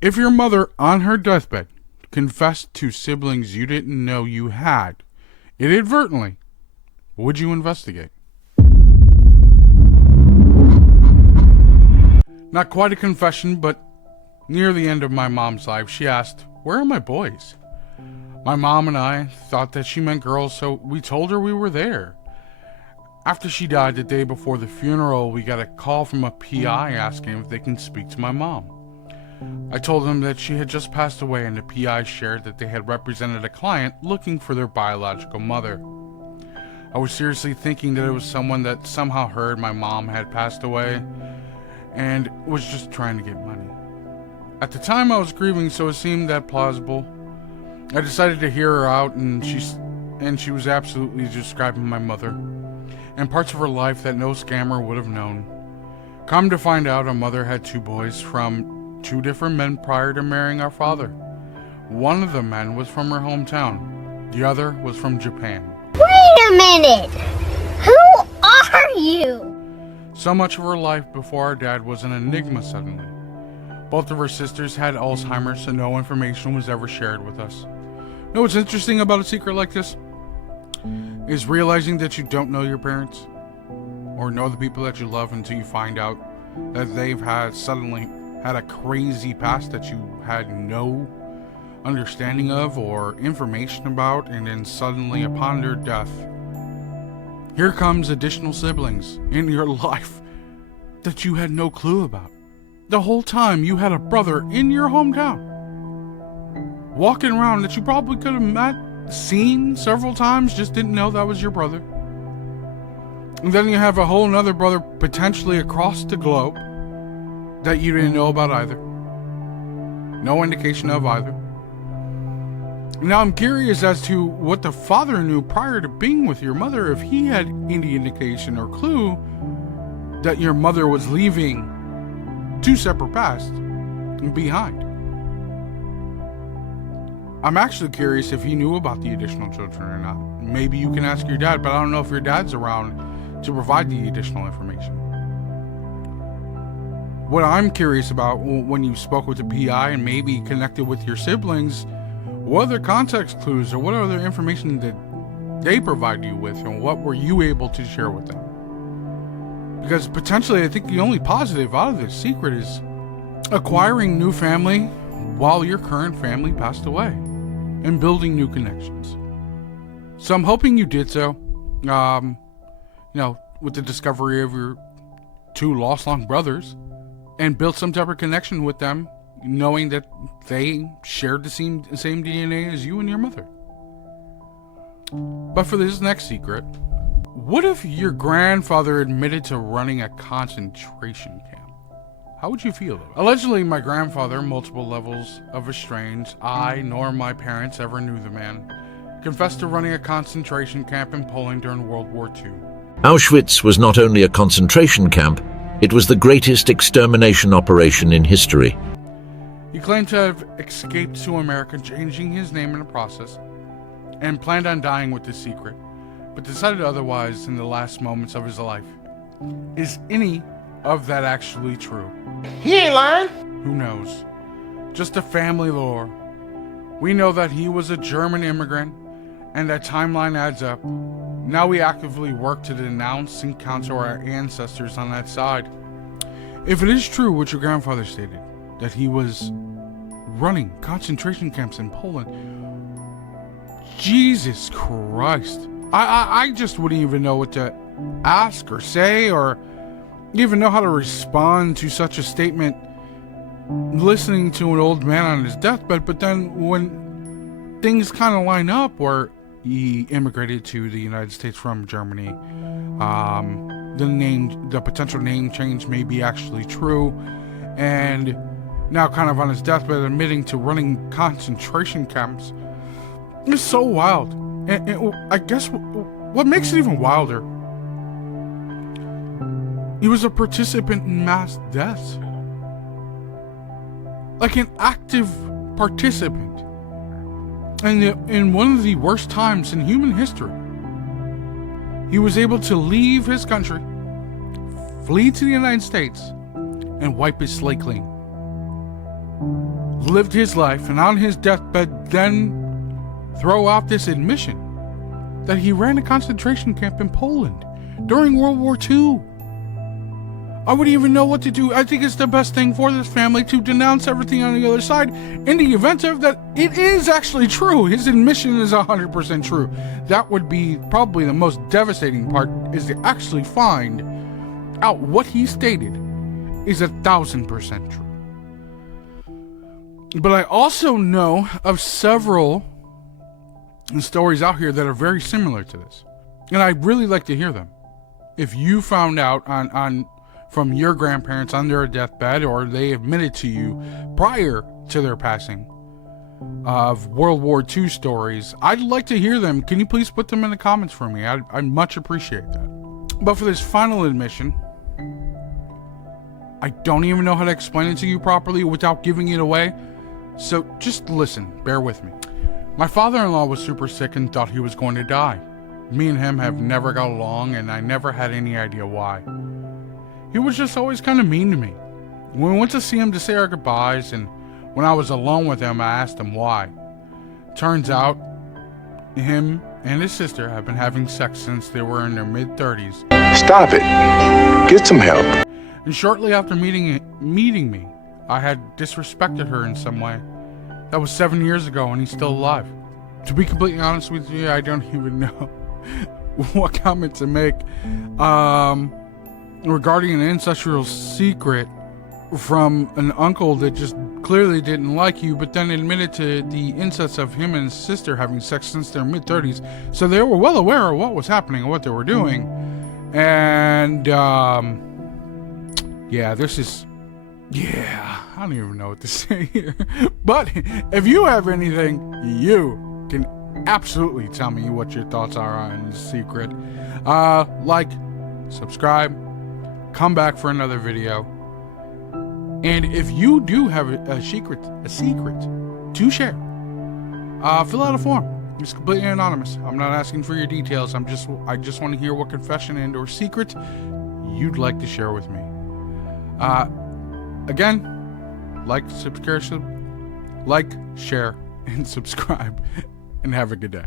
If your mother, on her deathbed, confessed to siblings you didn't know you had, inadvertently, would you investigate? Not quite a confession, but near the end of my mom's life, she asked, "Where are my boys?" My mom and I thought that she meant girls, so we told her we were there. After she died the day before the funeral, we got a call from a PI asking if they can speak to my mom. I told them that she had just passed away, and the PI shared that they had represented a client looking for their biological mother. I was seriously thinking that it was someone that somehow heard my mom had passed away and was just trying to get money. At the time I was grieving, so it seemed that plausible. I decided to hear her out, and she was absolutely describing my mother and parts of her life that no scammer would have known. Come to find out, our mother had 2 boys from 2 different men prior to marrying our father. One of the men was from her hometown. The other was from Japan. Wait a minute! Who are you? So much of her life before our dad was an enigma suddenly. Both of her sisters had Alzheimer's, so no information was ever shared with us. You know what's interesting about a secret like this? Is realizing that you don't know your parents or know the people that you love until you find out that they've suddenly had a crazy past that you had no understanding of or information about, and then suddenly upon their death, here comes additional siblings in your life that you had no clue about. The whole time you had a brother in your hometown walking around that you probably could have met, seen several times, just didn't know that was your brother. And then you have a whole nother brother potentially across the globe that you didn't know about either. No indication of either. Now I'm curious as to what the father knew prior to being with your mother, if he had any indication or clue that your mother was leaving 2 separate paths behind. I'm actually curious if he knew about the additional children or not. Maybe you can ask your dad, but I don't know if your dad's around to provide the additional information. What I'm curious about, when you spoke with the PI and maybe connected with your siblings, what other context clues or what other information did they provide you with, and what were you able to share with them? Because potentially I think the only positive out of this secret is acquiring new family while your current family passed away and building new connections. So I'm hoping you did so, with the discovery of your 2 lost long brothers, and built some type of connection with them, knowing that they shared the same DNA as you and your mother. But for this next secret, what if your grandfather admitted to running a concentration camp? How would you feel about it? Allegedly, my grandfather, multiple levels of restraint, I nor my parents ever knew the man, confessed to running a concentration camp in Poland during World War II. Auschwitz was not only a concentration camp, it was the greatest extermination operation in history. He claimed to have escaped to America, changing his name in the process, and planned on dying with this secret, but decided otherwise in the last moments of his life. Is any of that actually true? He ain't lying. Who knows? Just a family lore. We know that he was a German immigrant, and that timeline adds up. Now we actively work to denounce and counsel our ancestors on that side. If it is true what your grandfather stated, that he was running concentration camps in Poland, Jesus Christ. I just wouldn't even know what to ask or say, or even know how to respond to such a statement, listening to an old man on his deathbed. But then when things kind of line up where he immigrated to the United States from Germany, the potential name change may be actually true, and now kind of on his deathbed admitting to running concentration camps. It's so wild. And I guess what makes it even wilder, he was a participant in mass deaths. Like an active participant. And in one of the worst times in human history, he was able to leave his country, flee to the United States, and wipe his slate clean. lived his life, and on his deathbed then throw out this admission that he ran a concentration camp in Poland during World War II. I wouldn't even know what to do. I think it's the best thing for this family to denounce everything on the other side in the event of that it is actually true. His admission is 100% true. That would be probably the most devastating part, is to actually find out what he stated is 1,000% true. But I also know of several stories out here that are very similar to this, and I'd really like to hear them. If you found out from your grandparents on their deathbed, or they admitted to you prior to their passing, of World War II stories, I'd like to hear them. Can you please put them in the comments for me? I'd much appreciate that. But for this final admission, I don't even know how to explain it to you properly without giving it away, so just listen, bear with me. My father-in-law was super sick and thought he was going to die. Me and him have never got along, and I never had any idea why. He was just always kind of mean to me. When we went to see him to say our goodbyes, and when I was alone with him, I asked him why. Turns out, him and his sister have been having sex since they were in their mid-30s. Stop it. Get some help. And shortly after meeting me, I had disrespected her in some way. That was 7 years ago, and he's still alive. To be completely honest with you, I don't even know what comment to make regarding an ancestral secret from an uncle that just clearly didn't like you, but then admitted to the incest of him and his sister having sex since their mid-30s. So they were well aware of what was happening and what they were doing. And yeah, this is... yeah, I don't even know what to say here. But if you have anything, you can absolutely tell me what your thoughts are on this secret. Like, subscribe, come back for another video. And if you do have a secret to share, fill out a form. It's completely anonymous. I'm not asking for your details. I just want to hear what confession and or secret you'd like to share with me. Again, like, share, and subscribe, and have a good day.